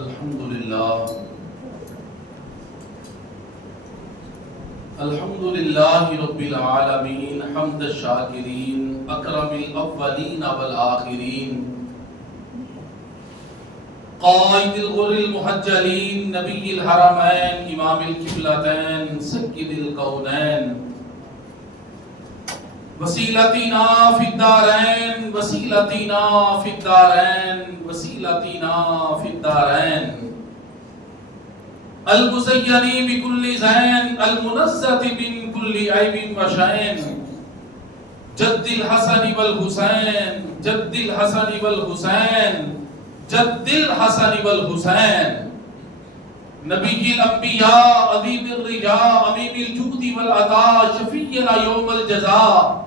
الحمدللہ رب العالمین حمد الشاکرین اکرم الاولین والآخرین قائد الغر المحجلین نبی الحرمین امام القبلتین سید الکونین وسیلتنا فی الدارین وسیلتنا فی الدارین وسیلتنا فی الدارین المزینی بکل زین المنزت من کل عیب و شین جد الحسن والحسین جد الحسن والحسین جد الحسن والحسین نبی الانبیاء عظیم الرجاء امین الجود والعطاء شفیعنا یوم الجزاء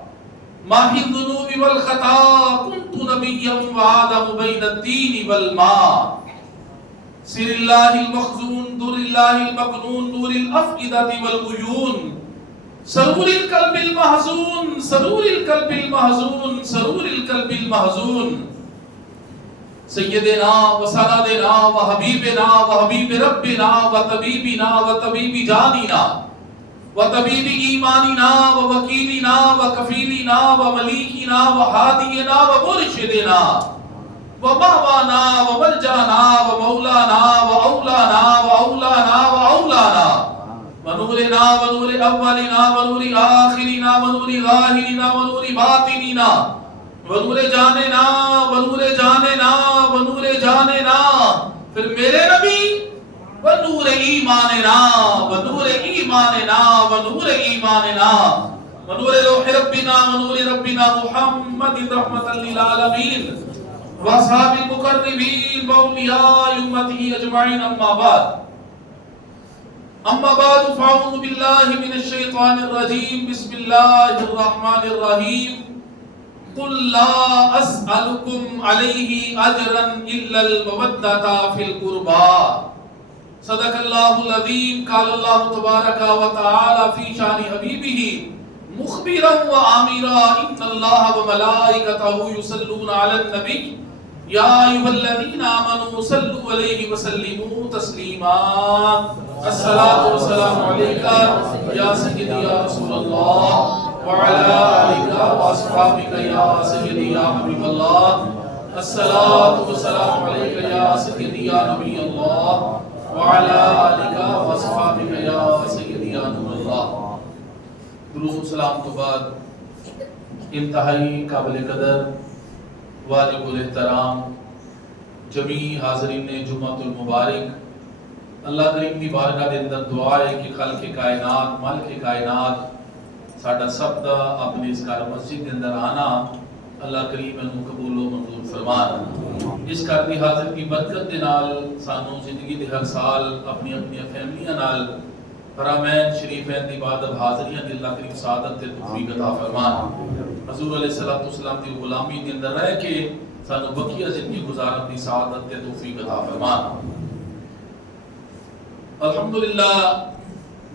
ماہی الذنوب والخطا کنت نبیا وآدم بین الدین والماء سر اللہ المخزون دور اللہ المقنون دور الافئدہ والعیون سرور القلب المحزون سرور القلب المحزون سرور القلب المحزون سیدنا و سندنا و حبیبنا و حبیب ربنا و طبیبنا و طبیب جاننا و طبیب ایماننا و وکیلنا و کفیلنا و ملیکنا و ہادینا و مرشدنا و مہوانا و ملجانا و مولانا و اولانا و اولانا و اولانا و نورنا و نور اولنا و نور آخرنا و نور ظاہرنا و نور باطننا و نور جاننا و نور جاننا و نور جاننا پھر میرے نبی و نور ایماننا و نور ایماننا و نور ایماننا و نور روح ربنا و نور ربنا محمد رحمت للعالمین و اصحاب المقربین و اولیاء امته اجمعین اما بعد فاعوذ باللہ من الشیطان الرجیم بسم اللہ الرحمن الرحیم قل لا اسألكم علیہ اجرا الا المودۃ فی القربى صدق اللہ العظیم قال اللہ تبارک و تعالی فی شان حبیبہ مخبرا و آمرا ان اللہ و ملائکتہ یصلون علی النبی یا ایھا الذین آمنوا صلوا علیہ وسلموا تسلیما الصلاۃ والسلام علیک یا سیدی یا رسول اللہ وعلى آلك وأصحابك يا سيدي يا حبيب الله الصلاة والسلام عليك يا سيدي يا نبي الله وعلى آلك وأصحابك يا سيدي يا نور الله درود سلام تو بعد انتہائی قابل قدر واجب الاحترام جمیع حاضرین جمعۃ المبارک اللہ کریم کی بارگاہ دے اندر دعا ہے کہ خالق کائنات مالک کائنات ساڈا سب دا اپنے اس گھر مسجد کے اندر آنا اللہ کریم انہوں قبول و منظور فرمان اس گھر دی حاضر کی برکت دے نال سانو زندگی دے ہر سال اپنی اپنی فیملیاں نال حرمین شریفین دی بعد اب حاضریاں دی اللہ کریم سعادت تے توفیق عطا فرمان حضور علیہ الصلوۃ والسلام دی غلامی دے اندر رہ کے سانو بقیہ زندگی گزارن دی سعادت تے توفیق عطا فرمان الحمدللہ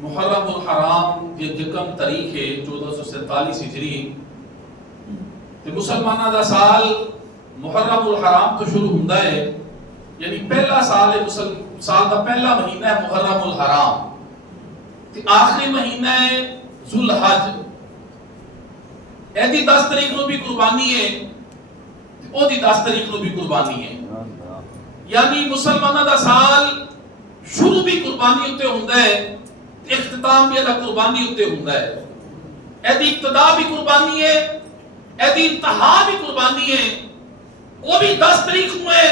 محرم الحرام یہ یکم تاریخ ہے 1447 ہجری تے مسلمانہ دا سال محرم الحرام تو شروع ہوندا ہے یعنی پہلا سال ہے سال دا پہلا مہینہ ہے محرم الحرام تے آخری مہینہ ہے ذوالحج ایدی 10 تاریخ نو بھی قربانی ہے تے او دی 10 تاریخ نو بھی قربانی ہے یعنی مسلمانہ دا سال شروع بھی قربانی ہوتے ہوندا ہے اختتام بھی اللہ قربانی ہوتے ہوندا ہے ایدی ابتدا بھی قربانی ہے ایدی انتہا بھی قربانی ہے وہ بھی 10 تاریخ نو ہے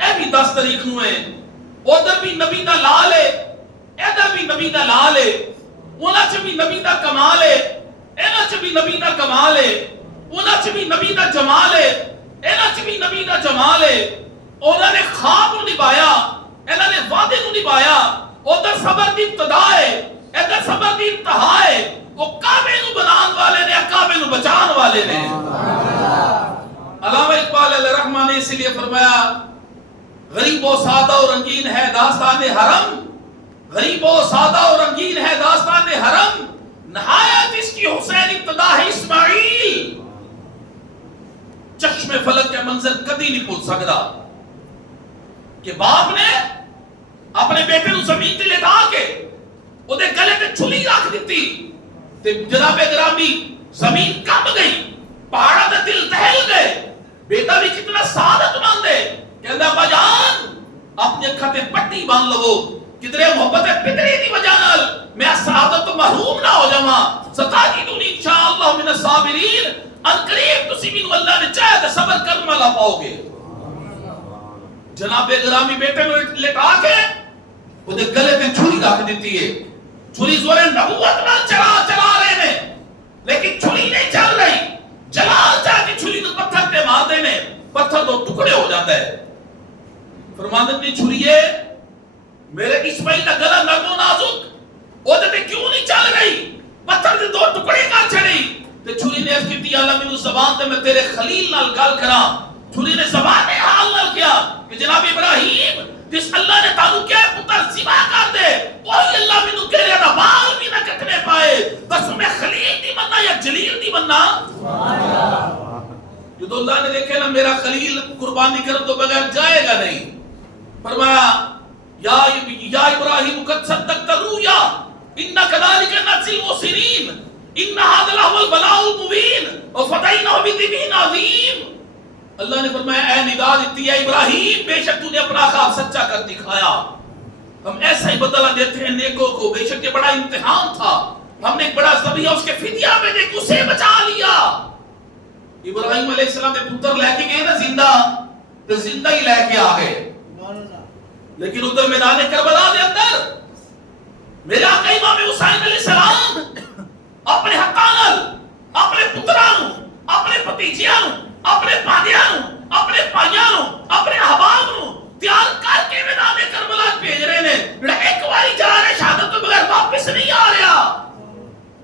اے بھی 10 تاریخ نو ہے ادھر بھی نبی دا لال ہے ادھر بھی نبی دا لال ہے اونا چ بھی نبی دا کمال ہے اینا چ بھی نبی دا کمال ہے اونا چ بھی نبی دا جمال ہے اینا چ بھی نبی دا جمال ہے انہوں نے خواب نو نبھایا انہوں نے وعدے نو نبھایا ادھر صبر دی ابتدا ہے ادھر صبر دی انتہا ہے وہ کعبے نو بنان والے نے کعبے نو بچان والے نے علامہ اقبال علیہ الرحمہ نے اس لیے فرمایا غریب و سادہ و رنگین ہے داستان حرم غریب و سادہ و رنگین ہے داستان حرم نہایت اس کی حسین ابتدا ہے اسماعیل چشم فلک کے منظر کدی نہیں پہنچ سکتا کہ باپ نے اپنے بیٹے نو زمین تے لٹا کے اودے گلے تے چھری رکھ دتی تے جناب گرامی زمین کانپ گئی، پہاڑاں دے دل دہل گئے، بیٹا بھی کتنا سعادت مند ہے، کہندا ابا جان اپنی اکھاں تے پٹی باندھ لو، کدرے محبت پتری دی وجہ نال میں سعادت تو محروم نہ ہو جاواں، ستاجدونی انشاءاللہ من الصابرین، ان قریب تسی مینوں اللہ نے چاہے تے صبر کرن والا پاؤ گے۔ جناب گرامی بیٹے نو لٹا کے اودے گلے تے چھری رکھ دتی ہے، چھری زورے نبوت نال چلا رہے نے، لیکن چھری نہیں چل رہی، جلال چاہ کے چھری نو پتھر تے مار دے نے، پتھر دو ٹکڑے ہو جاتا ہے۔ فرماندے نے چھریے میرے اسماعیل دا گلا نرم و نازک اودے تے کیوں نہیں چل رہی، پتھر دے دو ٹکڑے کر چھڑی تے چھری نے عرض کیتی اللہ مینوں زبان تے میں تیرے خلیل نال گل کراں، چھری نے زبان نے حال نال کیا کہ جناب ابراہیم جس اللہ نے تعلق کیا پتر ذبح کر دے وہی اللہ مینوں کہہ رہا تھا بال بھی نہ کٹنے پائے، بس میں خلیل نہیں بننا یا جلیل نہیں بننا۔ جو اللہ نے دیکھے نا میرا خلیل قربانی کر تو بغیر جائے گا نہیں، فرمایا یا ابراہیم قد صدقت الرؤیا انا كذلك نجزي المحسنين ان هذا لهو البلاء المبين وفديناه بذبح عظيم۔ اللہ نے فرمایا اے ندا دیتی ہے ابراہیم بے شک تو نے اپنا خواب سچا کر دکھایا، ہم ایسا ہی بدلہ دیتے ہیں نیکوں کو، بے شک یہ بڑا امتحان تھا، ہم نے ایک بڑا ذبیحہ اس کے فدیہ میں دے کے اسے بچا لیا۔ ابراہیم علیہ السلام کے پتر لے کے گئے نا زندہ تو زندہ ہی لے کے آ گئے، لیکن ادھر میدان کربلا دے اندر میرے آقا امام حسین علیہ السلام اپنے حقانل اپنے پترانوں اپنے بھتیجیاں اپنے پادیاں اپنے پائیاں اپنے احباب تیار کر کے میدان کربلا بھیج رہے نے، ایک باری جا رہے شہادت تو بغیر واپس نہیں آ رہا،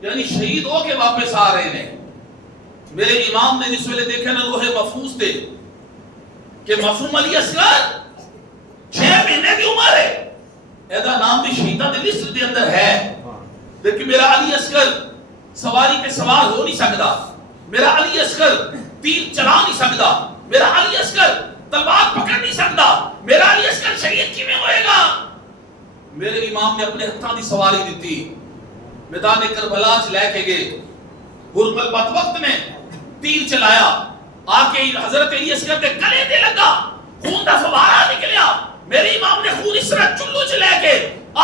یعنی شہید ہو کے واپس آ رہے ہیں۔ میرے امام نے جس ویلے دیکھا نا لوہے محفوظ تھے کہ معصوم علی اصغر 6 مہینے کی عمر ہے، ایدا نام بھی شہیدہ دی لسٹ دے اندر ہے، لیکن میرا علی اصغر سواری پہ سوار ہو نہیں سکتا، میرا علی اصغر تیر چلا نہیں سکتا، میرا علی اصغر تلوار پکڑ نہیں سکتا، میرا علی اصغر شہید کی میں ہوئے گا۔ میرے امام نے اپنے ہتھاں دی سواری دیتی، میدان کربلا چ لے کے گئے، غربت بد وقت نے تیر چلایا، آ کے حضرت علی اصغر کے گلے دے لگا، خون دا فوارہ نکلیا، میرے امام نے خون اس طرح چلو چ لے کے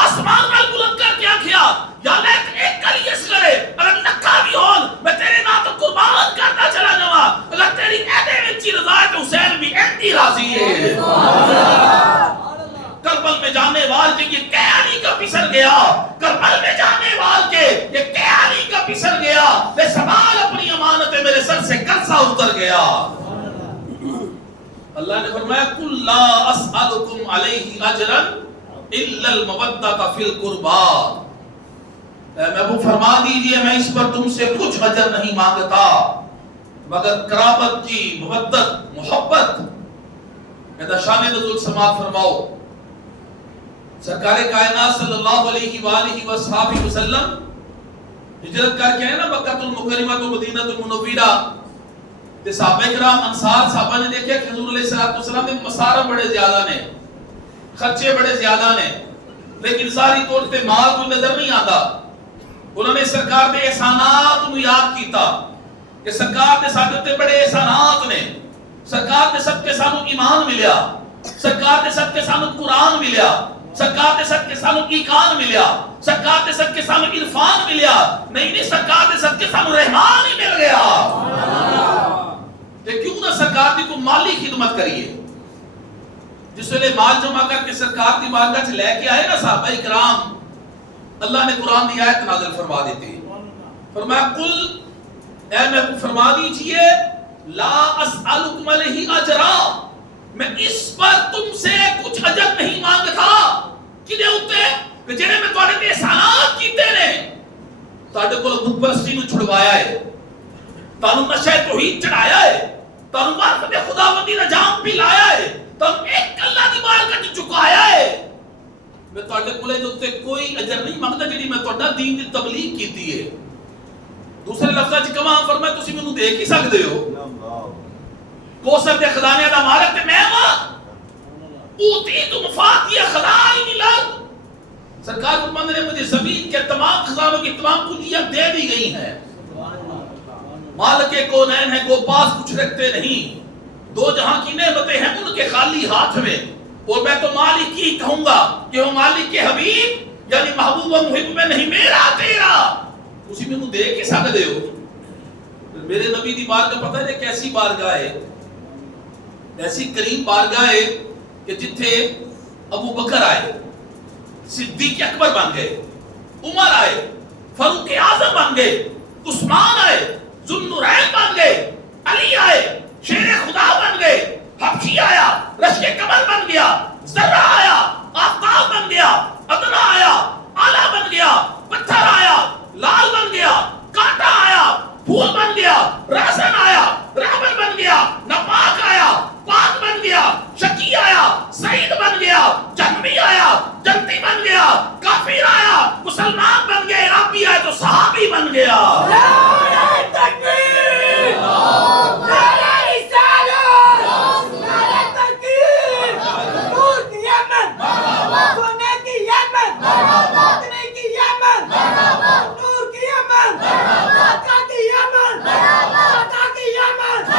آسمان میں بلند کر کے کیا یا اللہ ایک علی اصغر ہے، اگر نکا بھی ہون میں تیرے نام تو قربان کرنا چلا جاواں، اگر تیری ایدے وچ رضا ہے تو حسین بھی ایندی راضی ہے۔ کربل میں جانے وال کے یہ کیانی کا پسر گیا، کربل میں جانے وال کے یہ کیانی کا پسر گیا، بے سوال اپنی امانت میرے سر سے قرضہ اتر گیا۔ اللہ نے فرمایا قل لا اسألکم علیہ اجرا الا المودۃ فی القربى، اے محبوب فرما دیجئے میں اس پر تم سے کچھ اجر نہیں مانگتا مگر قرابت کی مودت محبت۔ ادا شان نزول سماعت فرماؤ، سرکار کائنات صلی اللہ علیہ وآلہ وصحبہ وسلم ہجرت کر کے آئے نا مکہ المکرمہ تو مدینہ المنورہ، تے صحابہ کرام انصار صحابہ نے دیکھا کہ حضور علیہ السلام کے مسارہ بڑے زیادہ نے، خرچے بڑے زیادہ نے، لیکن ساری طور تے مال کو نظر نہیں آتا۔ انہوں نے سرکار دے احسانات کو یاد کیتا کہ سرکار دے ساتھ تے بڑے احسانات نے، سرکار دے ساتھ کے سانو ایمان ملیا، سرکار دے ساتھ کے سانو قرآن ملیا، سرکار دے ساتھ کے سانو ایقان ملیا، سرکار دے ساتھ کے سانو عرفان ملیا، نہیں سرکار دے ساتھ کے سانو رحمان ہی مل گیا۔ کہ کیوں نہ سرکار دی کو مالی خدمت کریے، جس ویلے مال جمع کر کے سرکار دی بارگاہ لے کے آئے نا صحابہ کرام، اللہ نے قرآن دی آیت نازل فرما دیتی، فرمایا قل اے محبوب فرما دیجئے لا اسألکم علیہ اجرا، میں اس پر تم سے کچھ اجر نہیں مانگتا، کدے ہوتے کہ جنہیں میں تواڈے تے احسانات کیتے نے، تواڈے کول بت پرستی نو چھڑوایا ہے، تانوں نشہ توحید چڑھایا ہے، تانوں معرفت خداوندی دا جام پلایا ہے، تانوں ایک اللہ دی بارگاہ وچ چکایا ہے، میں تواڈے کولے دے تے کوئی اجر نہیں مانگدا جڑی میں تواڈا دین دی تبلیغ کیتی ہے۔ دوسرے لفظاں وچ کہاں فرمایا تسی مینوں دیکھ ہی سکدے ہو، کوثر دے خزانے دا مالک تے میں ہاں، اوتی سرکار فرماتے ہیں مجھے زمین کے تمام خزانوں کی تمام کنجیاں دے دی گئی ہیں، مالک کونین ہے کو پاس کچھ رکھتے نہیں، دو جہاں کی نعمتیں ہیں ان کے خالی ہاتھ میں، اور میں تو مالک کی کہوں گا کہ وہ مالک کے حبیب یعنی محبوب و محب میں نہیں میرا تیرا، اسی میں دے کے سکتے ہو۔ میرے نبی دی بارگاہ پتہ ہے کیسی بارگاہ ہے، ایسی کریم بارگاہ ہے کہ جتھے ابو بکر آئے، صدیق اکبر بن گئے، عمر آئے، فاروق اعظم بن گئے، عثمان آئے، ذوالنورین بن گئے، علی آئے، شیر خدا بن گئے، حبشی آیا، رشک کمل بن گیا، ذرہ آیا، آفتاب بن گیا، ادنا آیا، آلہ بن گیا، پتھر آیا، لال بن گیا، کانٹا آیا، پھول بن گیا، راسن آیا، رحمن بن گیا، نپاک آیا، پاک بن گیا، شکی آیا، سعید بن گیا، جہمی آیا، جنتی بن گیا، کافر آیا، مسلمان بن گیا، عربی آیا تو صحابی بن گیا۔ نعرہ تکبیر، نعرہ رسالت، نعرہ تکبیر، نور کی یمن، سونے کی یمن، چاندنی کی یمن، نور کی یمن، آقا کی یمن، آقا کی یمن،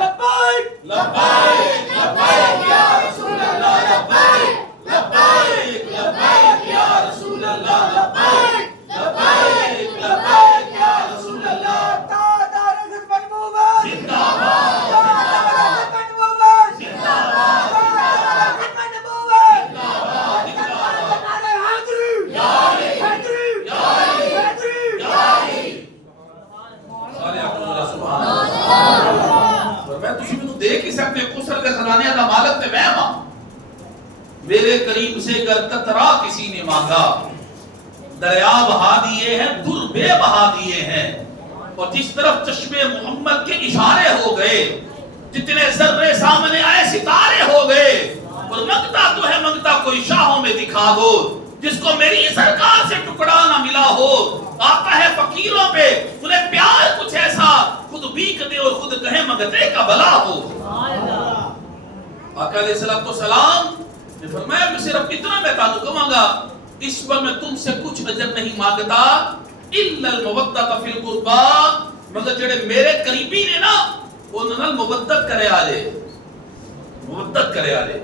لبیک لبیک لبیک یا رسول اللہ، لبیک لبیک لبیک یا رسول اللہ، لبیک لبیک لبیک یا رسول اللہ، تاجدار خدمت مومن، زندہ باد، تاجدار خدمت مومن، زندہ باد، تاجدار خدمت مومن، زندہ باد، زندہ باد، نعرہ حیدری، یا علی، حیدری، یا علی، حیدری، یا علی، سارے اپنا سبحان اللہ۔ اور میں تجھے میں دیکھ ہی سکتے کسر کے خزانے کا مالک تے میں ماں، میرے کریم سے گر قطرہ کسی نے مانگا، دریا بہا دیے ہیں، در بے بہا دیے ہیں، اور جس طرف چشمے محمد کے اشارے ہو گئے، جتنے ذرے سامنے آئے ستارے ہو گئے، اور منگتا تو ہے منگتا کوئی شاہوں میں دکھا دو، جس کو میری سرکار سے ٹکڑا نہ ملا ہو، آتا ہے فقیروں پہ انہیں پیار کچھ ایسا، خود بیک دے اور خود کہے منگتے کا بلا ہو۔ آقا علیہ السلام نے فرمایا کہ صرف اتنا میں تعلق کہوں گا، اس پر میں تم سے کچھ اجر نہیں مانگتا، الا المودۃ فی القربا، مگر جڑے میرے قریبی نے نا انہاں نال مودت کرے آلے، مودت کرے آلے۔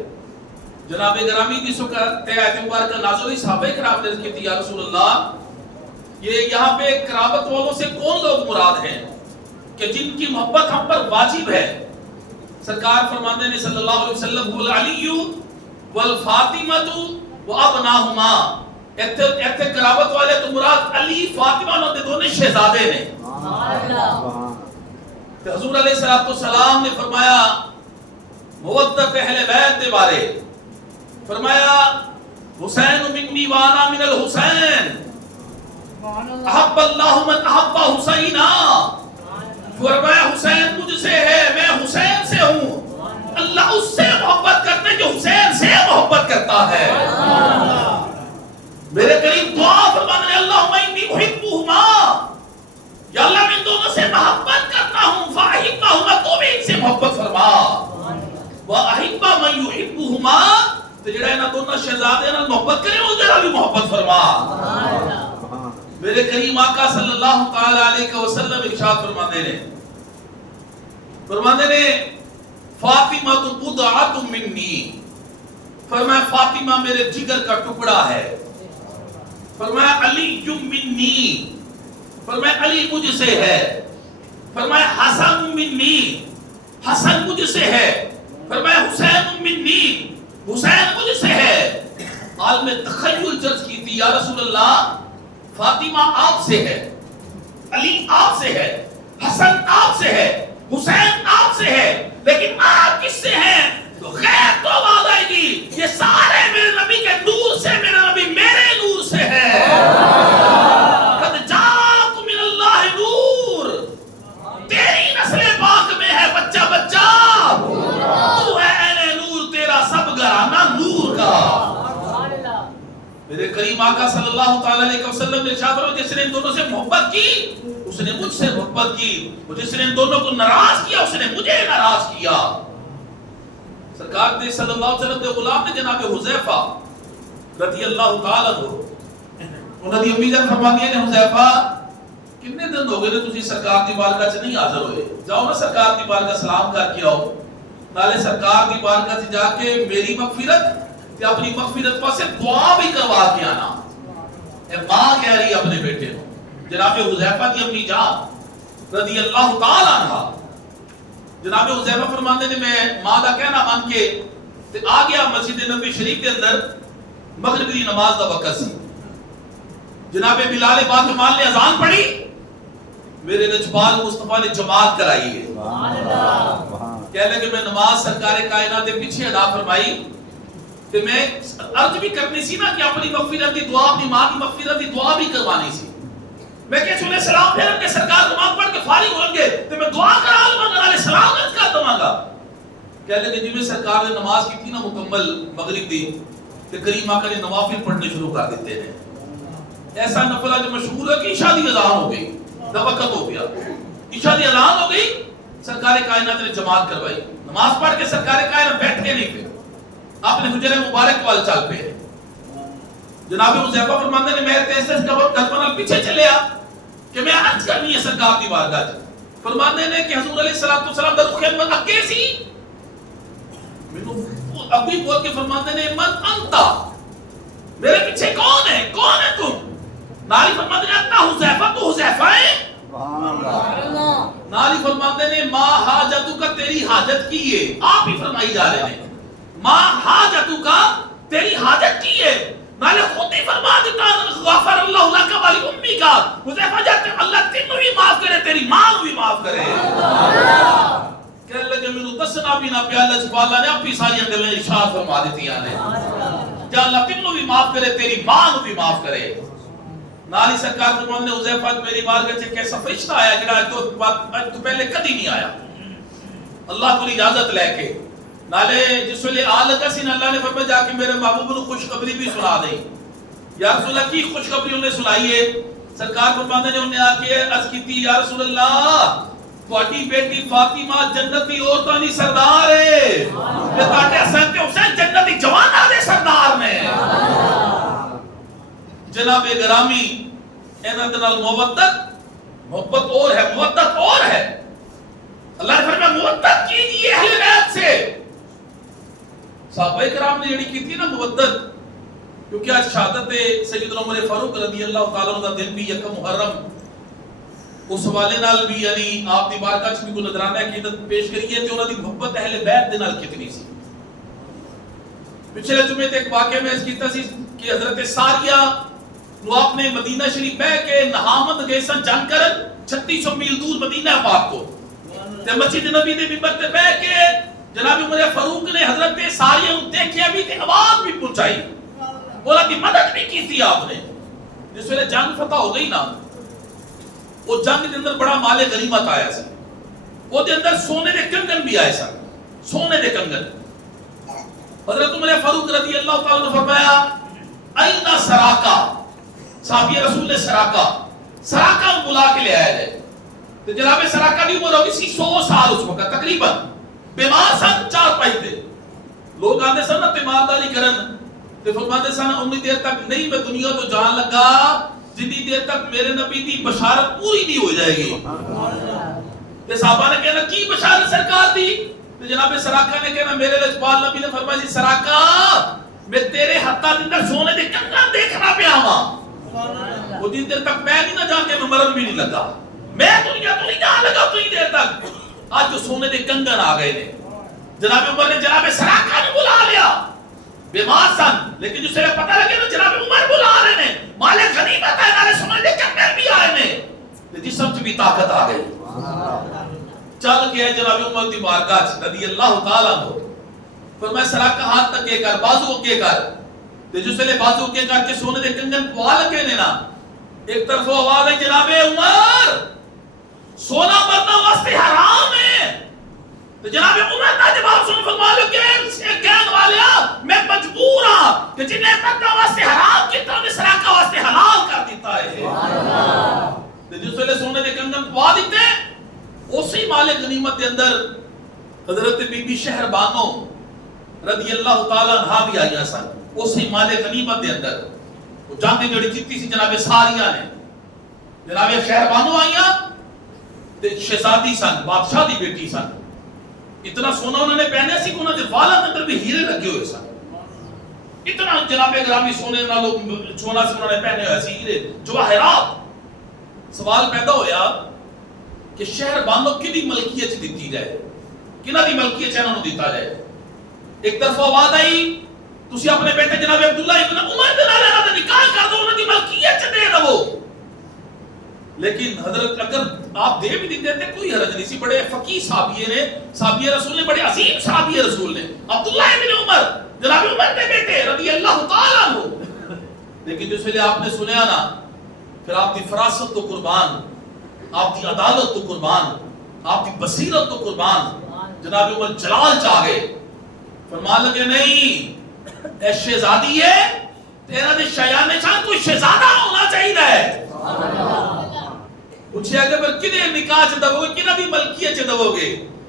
جناب گرامی کی سکت آیت مبارکہ نازل ہوئی، صحابہ کرام نے عرض کی تھی یا رسول اللہ یہ یہاں پہ قرابت والوں سے کون لوگ مراد ہیں کہ جن کی محبت ہم پر واجب ہے؟ سرکار فرماتے ہیں صلی اللہ علیہ وسلم العلی والفاطمۃ وابناہما، ایتھے قرابت والے تو مراد علی فاطمہ انہوں نے دونوں شہزادے نے۔ تو حضور علیہ السلام نے فرمایا مودت اہل بیت کے بارے، فرمایا حسین منی وانا من الحسین، احب اللہ من احب حسینا، فرمایا حسین مجھ سے ہے میں حسین سے ہوں، اللہ اس سے محبت کرتے ہیں جو حسین سے محبت کرتا ہے۔ میرے قریب دعا فرمانے اللہم انی احبہما، یا اللہ میں دونوں سے محبت کرتا ہوں، فاحبہما تو بھی ان سے محبت فرما، واحب من یحبہما تو جڑا ہے نا دونوں شہزادے نا محبت کرے اس جڑا بھی محبت فرما۔ میرے کریم آقا صلی اللہ تعالی علیہ وسلم ارشاد فرماتے نے فاطمہ تو بضعۃ منی، فرمایا فاطمہ میرے جگر کا ٹکڑا ہے، فرمایا علی منی، فرمایا علی مجھ سے ہے، فرمایا حسن منی، حسن مجھ سے ہے، فرمایا حسین منی، حسین مجھ سے ہے۔ عالم تخیل جرز کی تھی یا رسول اللہ فاطمہ آپ سے ہے، علی آپ سے ہے، حسن آپ سے ہے، حسین آپ سے ہے، لیکن آپ کس سے ہیں؟ تو غیر تو آواز آئے گی یہ سارے میرے نبی کے نور سے، میرا نبی میرے نور سے ہے۔ قد جاءکم من اللہ نور، تیری نسل پاک میں ہے بچہ بچہ، تو ہے اہل نور، تیرا سب گھرانہ نور کا۔ میرے کریم آقا صلی اللہ تعالی علیہ وسلم نے ارشاد فرمایا جس نے ان دونوں سے محبت کی اس نے مجھ سے محبت کی، اور جس نے ان دونوں کو ناراض کیا اس نے مجھے ناراض کیا۔ سرکار نے صلی اللہ علیہ وسلم کے غلام نے جناب حذیفہ رضی اللہ تعالیٰ عنہ انہوں دی امی جان فرماتی ہیں حذیفہ کتنے دن ہو گئے نے تسی سرکار دی بارگاہ چ نہیں حاضر ہوئے، جاؤ نا سرکار دی بارگاہ سلام کر کے آؤ، نالے سرکار دی بارگاہ سے جا کے میری مغفرت تے اپنی مغفرت پاسے دعا بھی کروا کے آنا۔ اے ماں کہہ رہی اپنے بیٹے کو، جناب حذیفہ دی امی جان رضی اللہ تعالی عنہ، جناب حذیفہ فرماتے نے میں ماں دا کہنا مان کے تے آ گیا مسجد نبوی شریف کے اندر، مغرب دی نماز دا وقت سی، جناب بلال باقمال نے اذان پڑھی، میرے نجبال مصطفیٰ نے جماعت کرائی ہے، کہہ لگے میں نماز سرکار کائنات کے پیچھے ادا فرمائی تے میں عرض بھی کرنی سی نا کہ اپنی مغفرت دی دعا، اپنی ماں کی مغفرت دی دعا بھی کروانی سی، میں کہ چلے سلام پھیرن کے سرکار نماز پڑھ کے فارغ ہوں گے تے میں دعا کرا لوں گا، سلام عرض کر دوں گا، کہہ لگے جی میں سرکار نے نماز کی تھی نا مکمل مغرب دی تے کریم آقا نے نوافل پڑھنے شروع کر دیتے ہیں، ایسا نفل جو مشہور ہے کہ عشاء دی اذان ہو گئی، دا وقت ہو گیا، عشاء دی اذان ہو گئی، سرکار کائنات نے جماعت کروائی، نماز پڑھ کے سرکار کائنات بیٹھ کے نہیں پھر اپنے حجرہ مبارک وال چل پہ، جناب حذیفہ فرماتے ہیں میں تیز تیز قدموں پیچھے چلے آ کہ میں عرض کرنی ہے سرکار کی بارگاہ چ، فرماتے ہیں کہ حضور علیہ السلام در خدمت اکے سی، مینوں ابھی بول کے فرماتے ہیں من انتا، میرے پیچھے کون ہے تم؟ نالی فرماتے ہیں انتا حذیفہ، تو حذیفہ ہے؟ نالی فرماتے ہیں ما حاجتو کا، تیری حاجت کی ہے، آپ ہی فرمائی جا رہے ہیں ما حاجتو کا، تیری حاجت کی ہے، نالی خود ہی فرما دیتا غفر اللہ لکا والی امی کا، حذیفہ جاتے اللہ تینوں بھی معاف کرے، تیری ماں بھی معاف کرے، کہنے لگے میں دسنا بھی نہ پیا، اللہ سبحانہ نے اپنی ساری گلیں ارشاد فرما دیتی ہیں، جا اللہ تینوں بھی معاف کرے، تیری ماں بھی معاف کرے۔ نالی سرکار فرماتے ہیں حذیفہ میری بارگاہ سے کیسا فرشتہ آیا جڑا آج تو پہلے کدی نہیں آیا، اللہ کو اجازت لے کے نالے جس ویلے آ لگا سی اللہ نے فرمایا جا کے میرے محبوب کو خوشخبری بھی سنا دیں، یا رسول اللہ کی خوشخبری انہیں سنائی ہے، سرکار فرماتے ہیں انہیں آ کے عرض کی تھی یا رسول اللہ تواڈی بیٹی فاطمہ جنتی عورتاں دی سردار ہے، تے تواڈے حسن تے حسین جنتی جواناں دے سردار نے، جناب گرامی انہاں دے نال محبت اور ہے، مودت اور ہے، اللہ نے فرمایا مودت کیجیے اہل بیت سے، صحابہ کرام نے جڑی کی تھی نا مودت، کیونکہ آج شہادت سیدنا عمر فاروق رضی اللہ تعالیٰ عنہ دا دن بھی یکم محرم، اس حوالے نال بھی یعنی آپ دی بارگاہ چ بھی کوئی نذرانہ عقیدت پیش کریے تے انہاں دی محبت اہل بیت دے نال کتنی سی۔ پچھلے جمعے تے ایک واقعہ میں اس کیتا سی کہ حضرت ساریہ نو آپ نے مدینہ شریف بہ کے نہامت گئے سن جنگ کرن 3600 میل دور مدینہ پاک کو، تے مسجد نبی دے منبر تے بہ کے جناب عمر فاروق نے حضرت ساریہ نو دیکھیا بھی تے آواز بھی پہنچائی، بولا دی مدد بھی کی تھی آپ نے، جس ویلے جنگ فتح ہو گئی نا، وہ جنگ دے اندر بڑا مال غنیمت آیا سی، وہ دے اندر سونے دے کنگن بھی آئے سن، سونے دے کنگن، حضرت عمر فاروق رضی اللہ تعالیٰ نے فرمایا اینا سراقہ، صحابی رسول نے سراقہ بلا کے لے آیا جائے، تو جناب سراقہ دی عمر ہوگی سی 100 سال اس وقت تقریباً، بیمار سن 4 پائی تھے، لوگ آتے سن نا تیمارداری کرن، تو فرماتے سن اتنی دیر تک نہیں میں دنیا تو جان لگا جتنی دیر تک میرے نبی دی بشارت پوری نہیں ہو جائے گی، تو صحابہ نے کہنا کی بشارت سرکار دی، تو جناب سراقہ نے کہنا میرے لجپال نبی نے فرمایا جی سراقہ میں تیرے ہتھاں دے اندر سونے دے کنگن دیکھنا پیا ہاں، وہ دن دیر تک میں نہیں نہ جان کے میں مرن بھی نہیں لگا، میں دنیا تو نہیں جان لگا اتنی دیر تک، آج جو سونے دے کنگن آ گئے نے، جناب عمر نے جناب سراقہ نے بلا لیا، بیمار سن، لیکن جسے پتہ لگے نا جناب عمر بلا رہے ہیں، مالے غنیمت ہے، نالے سونے دے کنگن بھی آئے نے، جسم سے بھی طاقت آ گئی، چل گیا جناب عمر دی بارگاہ رضی اللہ تعالیٰ عنہ، فرمایا سراقہ ہاتھ تک کے کر، بازو کے کر، جس ویلے بازو کے کر کے سونے دے کنگن پوا لگے نے نا، ایک طرف وہ آواز ہے جناب عمر سونا مرنا واسطے حرام ہے، تو جناب عمر کا جواب سن فرما لو کہ کہنے والیا میں مجبور ہوں کہ جنہیں مرنا واسطے حرام کیتا انہیں سراقہ واسطے حلال کر دیتا ہے، تو جس ویلے سونے دے کنگن پوا دیتے اسی مال غنیمت کے اندر حضرت بی بی شہر بانو رضی اللہ تعالیٰ عنہ بھی آئیاں سن، اس مال غنیمت دے اندر وہ جنگ جڑی جیتی سی جناب ساریہ نے، جناب شہر بانو آئیاں تے شہزادی سن، بادشاہ دی بیٹی سن، اتنا سونا انہوں نے پہنے سی کہ انہوں نے والا اندر بھی ہیرے لگے ہوئے سن، اتنا جناب گرامی سونے نالو سونا سے انہوں نے پہنے ہوئے سی ہیرے جواہرات۔ سوال پیدا ہویا کہ شہر بانو کی دی ملکیت دیتی جائے، کنہ دی ملکیت انہوں نے دیتا جائے؟ ایک طرف آواز آئی تسی اپنے بیٹے جناب عبداللہ ابن عمر دے نال انہاں دا نکاح کر دو، انہاں دی ملکیت دے دو۔ لیکن حضرت اگر آپ دے بھی دیتے تھے کوئی حرج نہیں سی، بڑے فقیہ صحابی نے، صحابی رسول نے، بڑے عظیم صحابی رسول نے، عبداللہ ابن عمر جناب عمر دے بیٹے رضی اللہ تعالیٰ عنہ۔ لیکن جس ویلے آپ نے سنیا نا، پھر آپ دی فراست تو قربان، آپ دی عدالت تو قربان، آپ دی بصیرت تو قربان، جناب عمر جلال چاہ گئے، فرمان لگے نہیں اے شہزادی ہے تیرا دے شایان شان کوئی شہزادہ ہونا چاہیے۔ پوچھے کہ پھر کنے نکاح چ دو گے، کنے دی ملکیت چ دو گے؟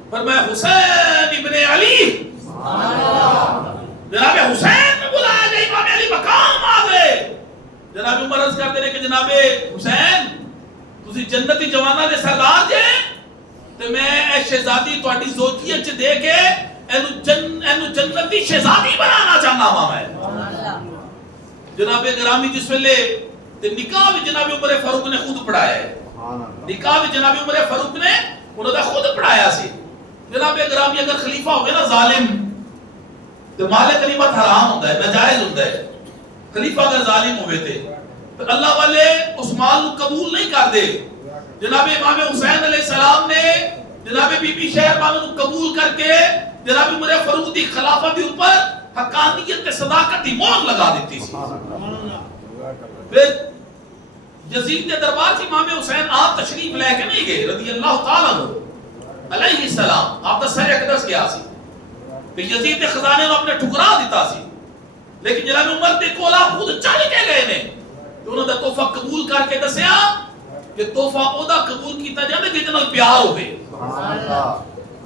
پر میں حسین ابن علی، جناب حسین میں بلایا گیا، امام علی مقام آ گئے۔ جناب عمر عرض کرتے ہیں کہ جناب حسین تسی جنتی جوانہ دے سردار جے، تے میں اے شہزادی تہاڈی زوجیت چ دے کے اینو جنتی شہزادی بنانا چاہنا ہوا میں۔ جناب گرامی جس ویلے تے نکاح بھی جناب عمر فاروق نے خود پڑھایا ہے، نکاح بھی جناب عمر فاروق نے انہوں نے خود پڑھایا سی۔ جناب گرامی اگر خلیفہ ہوئے نا ظالم تو مال غنیمت حرام ہوتا ہے، ناجائز ہوتا ہے۔ خلیفہ اگر ظالم ہوئے تھے تو اللہ والے اس مال کو قبول نہیں کر دے۔ جناب امام حسین علیہ السلام نے جناب بی بی شہر بانو کو قبول کر کے جناب عمر فاروق دی خلافت کے اوپر حقانیت تے صداقت دی مہر لگا دیتی سی۔ پھر یزید کے دربار سے امام حسین آپ تشریف لے کے نہیں گئے رضی اللہ تعالیٰ عنہ علیہ السلام، آپ دا سر اقدس گیا سی کہ یزید کے خزانے کو اپنے ٹھکرا دیتا سی، لیکن جناب عمر دے کول آپ خود چل کے گئے نے تو انہوں نے تحفہ قبول کر کے دسیا کہ تحفہ اودا قبول کیتا جاندے جتنا پیار ہوئے،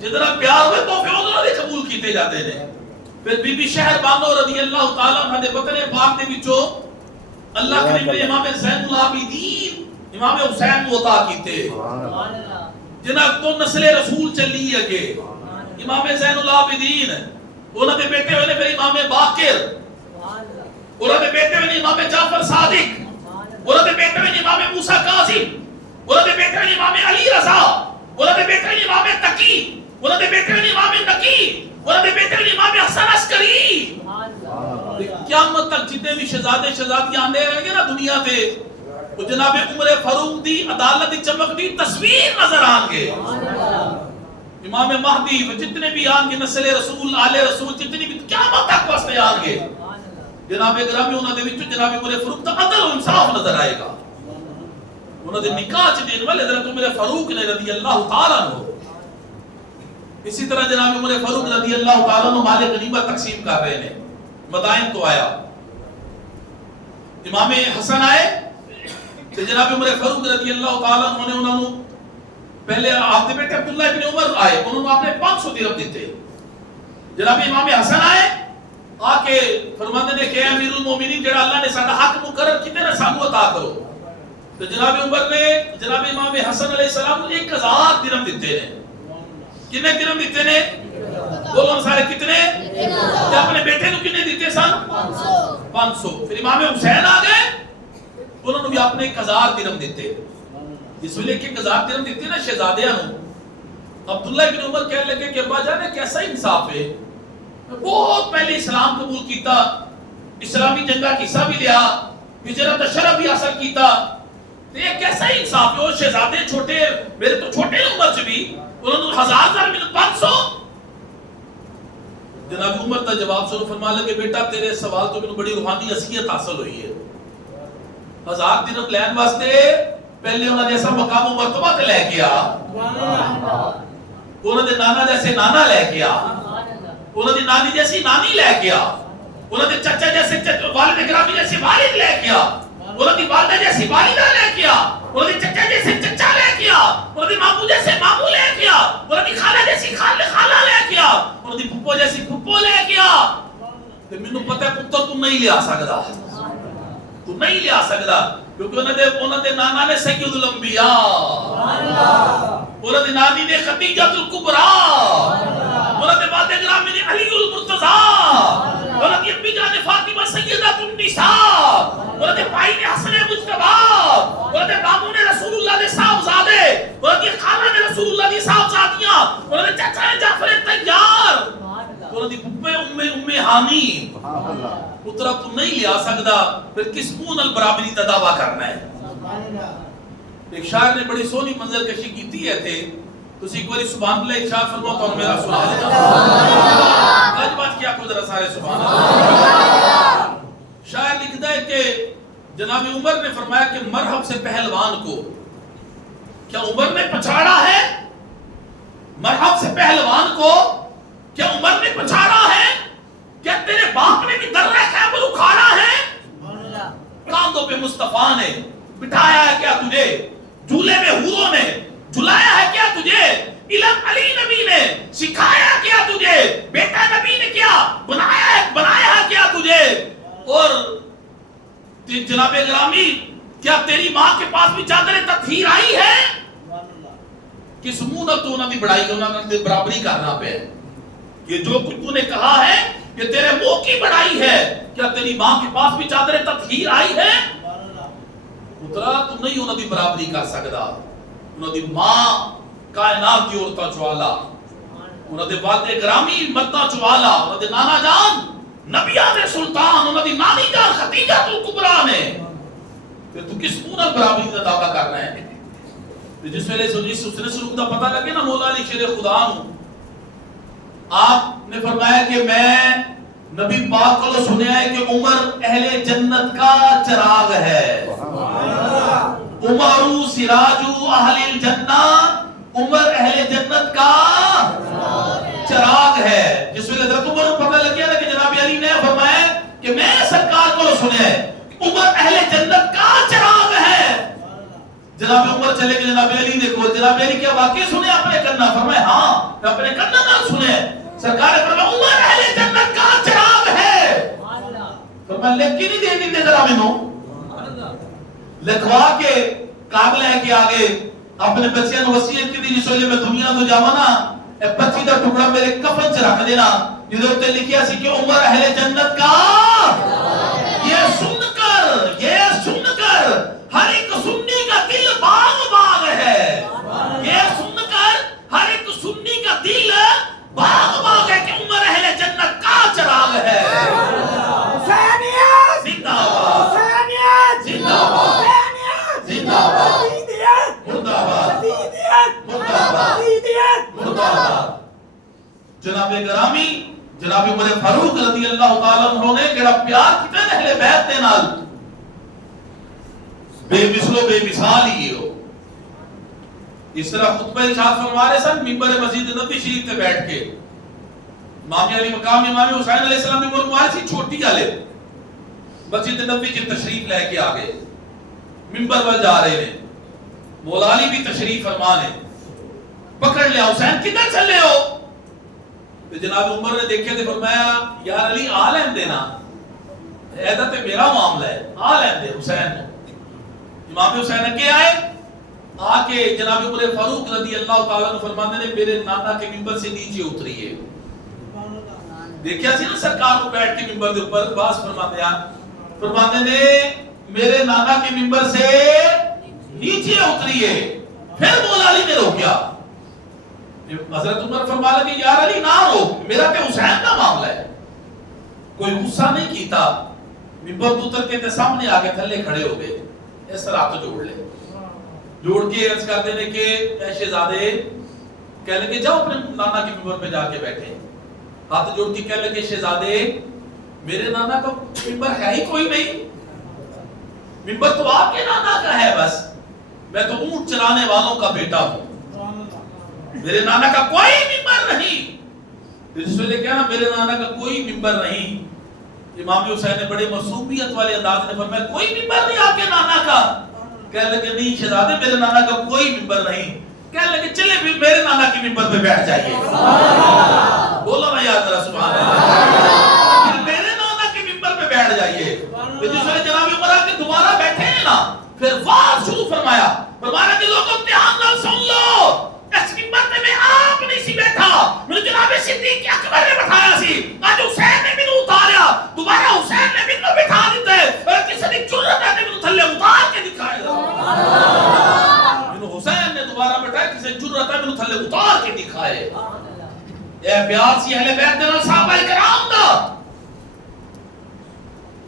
جتنا پیار ہوئے تحفے اودا دے قبول کیتے جاتے ہیں۔ پھر بی بی شہر بانو رضی اللہ تعالیٰ عنہ دے بطن پاک دے وچوں اللہ کریم نے امام زین العابدین امام حسین کو عطا کیتے، جنہاں تو نسل رسول چلی ہے کہ امام زین العابدین، انہوں نے بیٹے ہوئے پھر امام باقر، انہوں نے بیٹے ہوئے امام جعفر صادق، انہوں نے بیٹے ہوئے امام موسیٰ کاظم، انہوں نے بیٹے ہوئے امام علی رضا، انہوں نے بیٹے ہوئے امام تقی، انہوں نے بیٹے ہوئے امام نقی، انہوں نے بیٹے ہوئے امام حسن عسکری۔ قیامت تک جتنے بھی شہزادے شہزادیاں آنے رہیں گے نا دنیا پہ، وہ جناب عمر فاروق دی عدالت دی چمک دی تصویر نظر آن گے۔ امام مہدی و جتنے بھی آن گے نسل رسول آل رسول جتنے بھی قیامت تک واسطے آن گے، جناب گرامی انہوں نے وچوں جناب عمر فاروق دا عدل و انصاف نظر آئے گا۔ انہوں نے نکاح چ دین والے حضرت عمر فاروق نے رضی اللہ تعالیٰ عنہ، اسی طرح جناب عمر فاروق رضی اللہ تعالیٰ عنہ مال غنیمت تقسیم کر رہے ہیں۔ مدائن تو آیا، امام حسن آئے تو جناب عمر فاروق رضی اللہ تعالیٰ عنہ نے انہوں نے پہلے آپ دے بیٹے عبداللہ ابن عمر آئے، انہوں نے اپنے 500 درہم دیتے۔ جناب امام حسن آئے آکے فرماندے نے کہ امیر المومنین جڑا اللہ نے ساڈا حق مقرر کیتے نا سانو عطا کرو۔ تو جناب عمر نے جناب امام حسن علیہ السلام کو 1000 درہم دیتے ہیں۔ کتنے درہم دیتے نے؟ بولو سارے کتنے؟ کہ اپنے بیٹے کو کتنے دیتے سن؟ 500۔ پھر امام حسین آ گئے، انہوں نے بھی اپنے 1000 درہم دیتے۔ جس ویلے کہ 1000 درہم دیتے نا شہزادیاں نو، عبداللہ بن عمر کہنے لگے کہ ابا جان کیسا انصاف ہے، بہت پہلے اسلام قبول کیتا، اسلامی جنگا کا حصہ بھی لیا، ہجرت شرف بھی حاصل کیتا، تو یہ کیسا انصاف ہے؟ وہ شہزادے چھوٹے، میرے تو چھوٹے عمر سے بھی انہوں نے 1000 درہم 500۔ جناب عمر کا جواب سنو، فرما لگے بیٹا تیرے سوال تو میں بڑی روحانی حیثیت حاصل ہوئی ہے۔ 1000 درہم لین واسطے پہلے انہوں نے ایسا مقام و مرتبہ تے لے گیا، انہوں نے نانا جیسے نانا لے گیا، انہوں نے نانی جیسی نانی لے گیا، انہوں نے چچا جیسے والد گرامی جیسے والد لے گیا، انہوں نے والدہ جیسی والدہ لے گیا، انہوں نے چچا جیسے چچا لے گیا، انہوں نے مامو جیسے مامو لے گیا، انہوں نے خالہ جیسی خالہ لے گیا، انہوں نے پھپھو جیسی پھپھو لے گیا۔ تے مینوں پتہ ہے پتر تو نہیں لیا سکدا، تو نہیں لیا سکدا، کیونکہ انہاں دے نانا نے سید الانبیاء، انہاں دی نانی نے خدیجہ الکبریٰ، انہاں دے والد گرامی نے علی المرتضیٰ، انہاں دی امی جان فاطمہ سیدہ النساء، انہاں دے بھائی نے حسن مجتبی، انہاں دے بابو نے رسول اللہ دے صاحبزادے، انہاں دی خالہ نے رسول اللہ دی صاحبزادیاں، انہاں دے چچا نے جعفر طیار، انہاں دی پھپھے ام ہانی، پترا تو نہیں لیا سکدا، پھر کس منہ نال برابری دا دعویٰ کرنا ہے؟ ایک شاعر نے بڑی سونی منظر کشی کیتی ہے تھے، تسی ایک باری سبحان اللہ ایک شاعر فرماؤ تو میرا سنا دینا، آج بات کیا کو ذرا سارے سبحان اللہ۔ شاعر لکھتا ہے کہ جناب عمر نے فرمایا کہ مرحب سے پہلوان کو کیا عمر نے پچھاڑا ہے؟ مرحب سے پہلوان کو کیا عمر نے پچھاڑا ہے؟ کیا تیرے باپ نے بھی درہ خیبر اکھاڑا ہے؟ کاندھوں پہ مصطفیٰ نے بٹھایا ہے کیا تجھے؟ جھولے میں حوروں نے جھلایا ہے کیا تجھے؟ علم علی نبی نے سکھایا کیا تجھے؟ بیٹا نبی نے کیا بنایا ہے کیا تجھے؟ اور جناب گرامی کیا تیری ماں کے پاس بھی چادر تطہیر آئی ہے؟ کس منہ نہ تو انہوں نے بڑھائی انہوں نے برابری کرنا پہ یہ جو کچھ تو نے کہا ہے کہ تیرے منہ کی بڑائی ہے، کیا تیری ماں کے پاس بھی چادر تطہیر آئی ہے؟ پترا تو نہیں انہوں نے برابری کر سکتا، انہوں نے ماں کائنات کی عورتہ چوالا، انہوں نے والد گرامی مدہ چوالا، انہوں نے نانا جان نبیان سلطان، انہوں نے نانی جان خدیجہ الکبریٰ نے، پھر تو کس پورا برابری کا دعویٰ کرنا ہے؟ جس ویلے اس نے سلوک دا پتہ لگے نا مولا علی شیر خدا ہوں، آپ نے فرمایا کہ میں نبی پاک کو سنیا ہے کہ عمر اہل جنت کا چراغ ہے، عمر سراج اہل الجنہ، عمر اہل جنت کا چراغ ہے۔ جس ویلے حضرت عمر کو پتہ لگیا نا کہ جناب علی نے فرمایا کہ میں سرکار کو سنیا ہے عمر اہل جنت کا چراغ ہے، جناب عمر چلے کہ جناب علی نے کہا جناب علی کیا واقعی سنے اپنے کنا؟ فرمایا ہاں میں اپنے کنا نہ سنے۔ سرکار نے فرمایا عمر اہل جنت کا چراغ ہے، فرمایا لیکن ہی دے دے ذرا مینوں لکھوا کے کاغذ لے کے آگے اپنے بچیاں کو وصیت کی دی جس ویلے میں دنیا تو جاواں نا اے بچی دا ٹکڑا میرے کفن چ رکھ دینا جدوں تے لکھیا سی کہ عمر اہل جنت کا، یہ سن کر ہر ایک سنی کا دل باغ باغ ہے، یہ سن کر ہر ایک سنی کا دل باغ باغ ہے کہ عمر اہل جنت کا چراغ ہے۔ حسینیت زندہ باد، حسینیت زندہ باد، حسینیت زندہ باد، حسینیت مردہ باد، حسینیت مردہ باد، حسینیت مردہ باد۔ جناب گرامی جناب عمر فاروق رضی اللہ تعالیٰ عنہ نے کہڑا پیار کیتا ہے اہل بیت دے نال، بے مثل و بے مثال ہی ہو۔ اس طرح خطبہ ارشاد فرما رہے سن منبر مسجد نبوی شریف تے بیٹھ کے، امام علی مقام امام حسین علیہ السلام کی عمر مبارک سی چھوٹی والے مسجد نبوی کی تشریف لے کے آگے منبر پر جا رہے ہیں، مولا علی بھی تشریف فرما نے پکڑ لیا حسین کدھر چلے ہو؟ تو جناب عمر نے دیکھے تھے فرمایا یار علی آ لین دینا، ایدہ تے میرا معاملہ ہے، آ لین دے حسین کو۔ امام حسین اگے آئے، آ کے جناب عمر فاروق رضی اللہ تعالیٰ عنہ فرماتے نے میرے نانا کے منبر سے نیچے اتریے۔ دیکھیا سی نا سرکار کو بیٹھ کے منبر دے اوپر باس فرماتے نے میرے نانا کے منبر سے نیچے اتریے۔ پھر مولا علی نے روکیا، حضرت عمر فرما لگے یار علی نہ روک، میرا تے حسین کا معاملہ ہے۔ کوئی غصہ نہیں کیتا، منبر اتر کے تے سامنے آ کے تھلے کھڑے ہو گئے، اس طرح ہاتھ جوڑ لے، جوڑ کے عرض کرتے ہیں کہ اے شہزادے، کہہ لگے جاؤ اپنے نانا کے منبر پہ جا کے بیٹھے، ہاتھ جوڑ کے کہہ لگے شہزادے میرے نانا کا منبر ہے ہی کوئی نہیں، منبر تو آپ کے نانا کا ہے، بس میں تو اونٹ چلانے والوں کا بیٹا ہوں، میرے نانا کا کوئی منبر نہیں۔ جس ویلے کہا نا میرے نانا کا کوئی منبر نہیں، امام حسین نے بڑے معصومیت والے انداز میں فرمایا کوئی منبر نہیں آپ کے نانا کا؟ کہنے لگے نہیں شہزادے میرے نانا کا کوئی منبر نہیں۔ کہنے لگے چلے پھر میرے نانا کے منبر پہ بیٹھ جائیے، بولو نا یاد ذرا سبحان اللہ۔ پھر میرے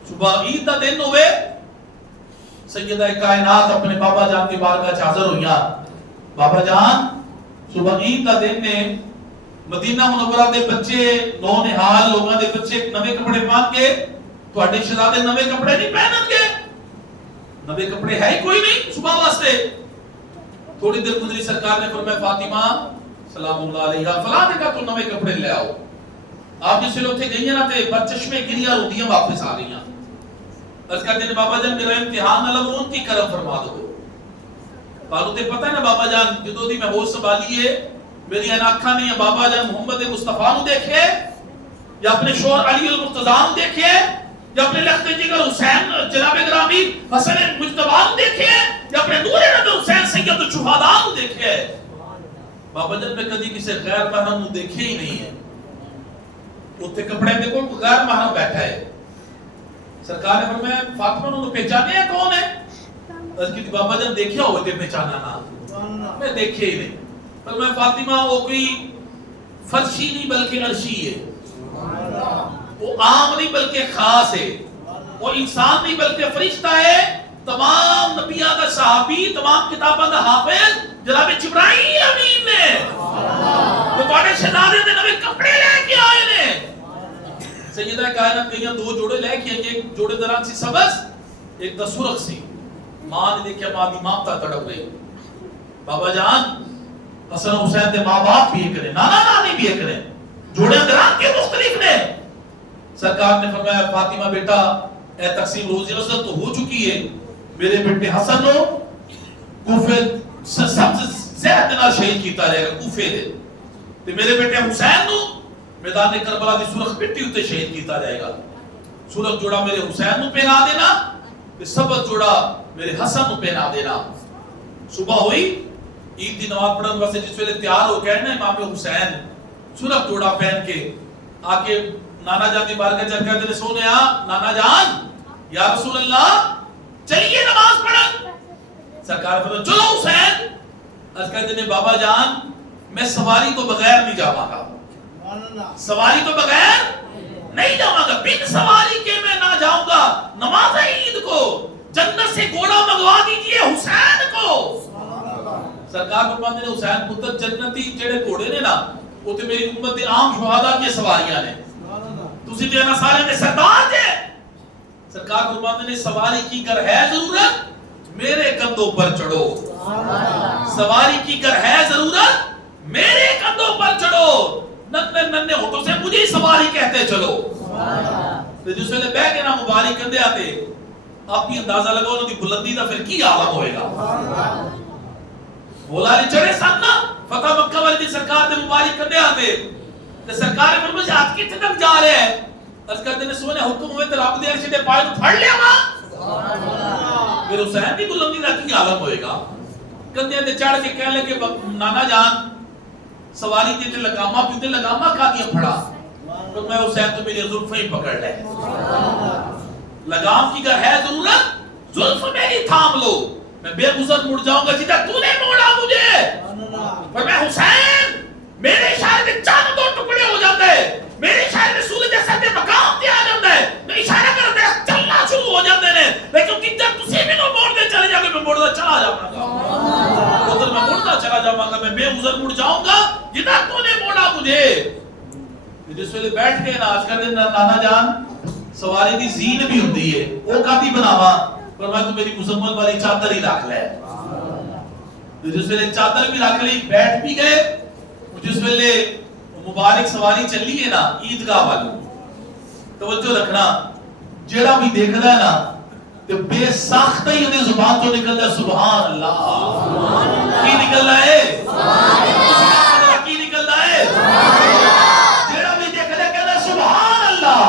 صبح عید دا دن ہوئے سیدہ کائنات اپنے بابا جان کی بارگاہ چ حاضر ہوئی. بابا جان صبح عید دا دن نے مدینہ منورہ دے بچے نونہال لوگاں دے بچے نوے کپڑے پہن کے تواڈے شہزادے نوے کپڑے نہیں پہنن گے. نوے کپڑے ہے ہی کوئی نہیں صبح واسطے. تھوڑی دیر گزری سرکار نے فرمایا فاطمہ سلام اللہ علیہا فلاں جگہ تو نوے کپڑے لے آؤ. آپ جس ویلے اتنے گئی نا تے چشمے گریاں روندیاں واپس آ گئیاں. اس کہتے ہیں بابا جان میرا امتحان اللہ ان کی کرم فرما دو. بارو تے پتہ ہے نا بابا جان جدو دی میں ہوش سنبھالی ہے میری اکھاں نے بابا جان محمد مصطفیٰ نو دیکھے یا اپنے شوہر علی المرتضیٰ نو دیکھے یا اپنے لخت جگر حسین جناب گرامی حسن مجتبی نو دیکھے یا اپنے نور نظر حسین سید الشہداء نو دیکھے. بابا جان میں کدی کسی غیر محرم نو دیکھے ہی نہیں ہے. اوتھے کپڑے دے کول غیر محرم بیٹھا ہے. سرکار نے فرمایا فاطمہ نو پہچانے کون ہے؟ اس کی بابا جان دیکھیا ہوئے تے پہچانا نا میں دیکھے ہی نہیں. فرمایا فاطمہ وہ کوئی فرشی نہیں بلکہ عرشی ہے. وہ عام نہیں بلکہ خاص ہے. وہ انسان نہیں بلکہ فرشتہ ہے. تمام نبیوں کا صحابی تمام کتابوں کا حافظ جناب جبرائیل امین نے وہ تواڈے شہزادے دے نوے کپڑے لے کے آئے نے. سیدہ کائنات کہیں دو جوڑے لے کے آئے. ایک جوڑے دران سی سبز ایک دا سرخ سی. ماں نے دیکھا ماں دی ماں تا تڑپ گئی. بابا جان حسن حسین دے ماں باپ بھی ایک نے نانا نانی بھی ایک نے جوڑے دران کے مختلف نے. سرکار نے فرمایا فاطمہ بیٹا اے تقسیم روزی رسل تو ہو چکی ہے. میرے بیٹے حسن نو کوفے سب زہد نال شہید کیتا جائے گا کوفے دے. تے میرے بیٹے حسین نو میدان کربلا دی سرخ مٹی اتے شہید کیتا جائے گا. سرخ جوڑا میرے حسین نو پہنا دینا تے سبز جوڑا میرے حسن نو پہنا دینا. صبح ہوئی عید دی نماز پڑھن واسطے جس ویلے تیار ہو گئے نا امام حسین سرخ جوڑا پہن کے آ کے نانا جان دی بارگاہ چل کے تے سونے نانا جان یا رسول اللہ چلیے نماز پڑھن. سرکار فرمایا چلو حسین. اس کہتے ہیں بابا جان میں سواری تو بغیر نہیں جاواں گا. سواری تو بغیر نہیں جاواں گا. بن سواری کے میں نہ جاؤں گا. نماز عید کو جنت سے گھوڑا منگوا دیجئے حسین کو. سرکار فرماتے ہیں حسین پتر جنتی جڑے گھوڑے نے نا وہ تے میری امت دے عام شہداء کی سواریاں نے. تسی تے نا سارے دے سردار جے. سرکار فرماتے ہیں سواری کی گر ہے ضرورت میرے کندھوں پر چڑھو. سواری کی گر ہے ضرورت میرے کندھوں پر چڑھو. ننے ننے ہونٹوں سے مجھے سواری کہتے چلو. تو جس ویلے بیٹھ کے نا مبارک کندے آتے آپ بھی اندازہ لگاؤ انہوں دی بلندی دا پھر کی عالم ہوئے گا. بولا علی چڑھے ساتھ نا فتح مکہ والی دی سرکار دے مبارک کندے آتے تے سرکار نے فرمایا آپ کتنے تک جا رہے ہیں. اس کہتے نے سونے حکم ہوئے تے رب دے عرش دے پائے نو پھڑ لیا وا. پھر حسین دی بلندی دا کی عالم ہوئے گا. کندے تے چڑھ کے کہنے لگے نانا جان سواری تے لگاما بھی تے لگاما کھا دیا پھڑا. تو میں حسین تو میری زلف ہی پکڑ لے. لگام کی گر ہے ضرورت زلف میری تھام لو. میں بے گزر مڑ جاؤں گا جدھر تو نے موڑا مجھے. پر میں حسین میرے اشارے دے چاند دو ٹکڑے ہو جاتے ہیں. میرے اشارے دے سورج دے سر دے مقام تے آ جاتا ہے. میں اشارہ کرتے ہیں چلنا شروع ہو جاتے ہیں. لیکن جدھر تسی بھی نو موڑ دے چلے جاؤ گے میں موڑتا چلا جاؤں گا. ادھر میں موڑتا چلا جاؤں گا. میں بے گزر مڑ جاؤں گا جدھر تو نے موڑا مجھے. جس ویلے بیٹھ کے نا آج کل دن نانا جان سواری دی زین بھی ہوندی ہے وہ کاتی بناوا. پر میں تو میری مزمل والی چادر ہی رکھ لے. جس ویلے چادر بھی رکھ لی بیٹھ بھی گئے. جس ویلے مبارک سواری چلی ہے نا عیدگاہ والی توجہ رکھنا جیڑا بھی دیکھدا ہے نا تے بے ساختہ ہی انہیں زبان تو نکلدا ہے سبحان اللہ. کی نکلدا ہے سبحان اللہ. کی نکلدا ہے جیڑا بھی دیکھدا ہے کہندا سبحان اللہ.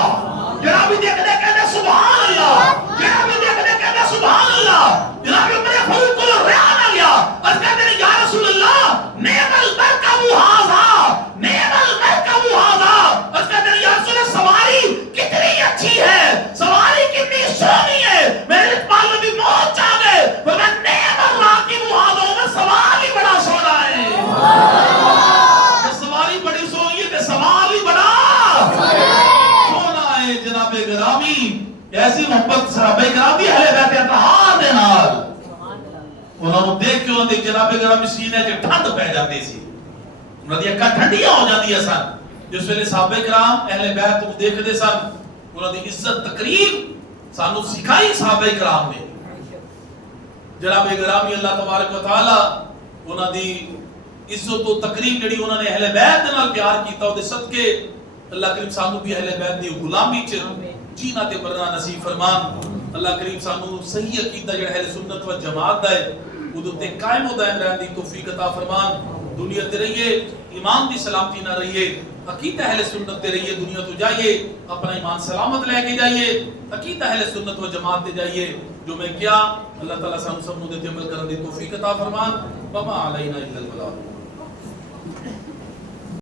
جیڑا بھی دیکھدا ہے کہندا سبحان اللہ. جیڑا بھی دیکھدا ہے کہندا سبحان اللہ. جناب عمر فاروق کو ریان آ گیا. اس کہتے ہیں یا رسول اللہ نعم المرکب ھذا نعم المرکب ھذا. اس کہتے ہیں یا رسول اللہ سواری کتنی اچھی ہے. سواری کتنی سونی ہے. میرے اقبال میں بھی موت چاہ گئے. پر میں نعم الراکب ھذا میں سواری بڑا سونا ہے. سواری بڑی سونی ہے تے سوار بھی بڑا سونا ہے. جناب گرامی ایسی محبت صحابہ کرام دی اہل بیت اطہار دے نال انہوں نے دیکھ کے انہوں نے جناب گرامی سینے چ ٹھنڈ پہ جاتی سی انہوں نے اکھاں ٹھنڈیاں ہو جاندیاں سن جس ویلے صحابہ کرام اہل بیت کو دیکھتے سن انہوں نے عزت تقریب سانو سکھائی صحابہ کرام نے جناب گرامی اللہ تبارک و تعالی انہوں دی عزت و تقریب جڑی انہوں نے اہل بیت دے نال پیار کیتا او دے صدقے اللہ کریم سانو بھی اہل بیت دی غلامی چ جینا تے مرنا نصیب فرمان اللہ کریم سانو صحیح عقیدہ جڑا اہل سنت و جماعت دا ہے اودے تے قائم و دائم رہن دی توفیق عطا فرمان دنیا تے رہیے ایمان دی سلامتی نہ رہیے عقیدہ اہل سنت تے رہیے دنیا تو جائیے اپنا ایمان سلامت لے کے جائیے عقیدہ اہل سنت و جماعت تے جائیے جو میں کیا اللہ تعالیٰ سانو سب نو دے عمل کرن دی توفیق عطا فرمان وما علینا الا البلاغ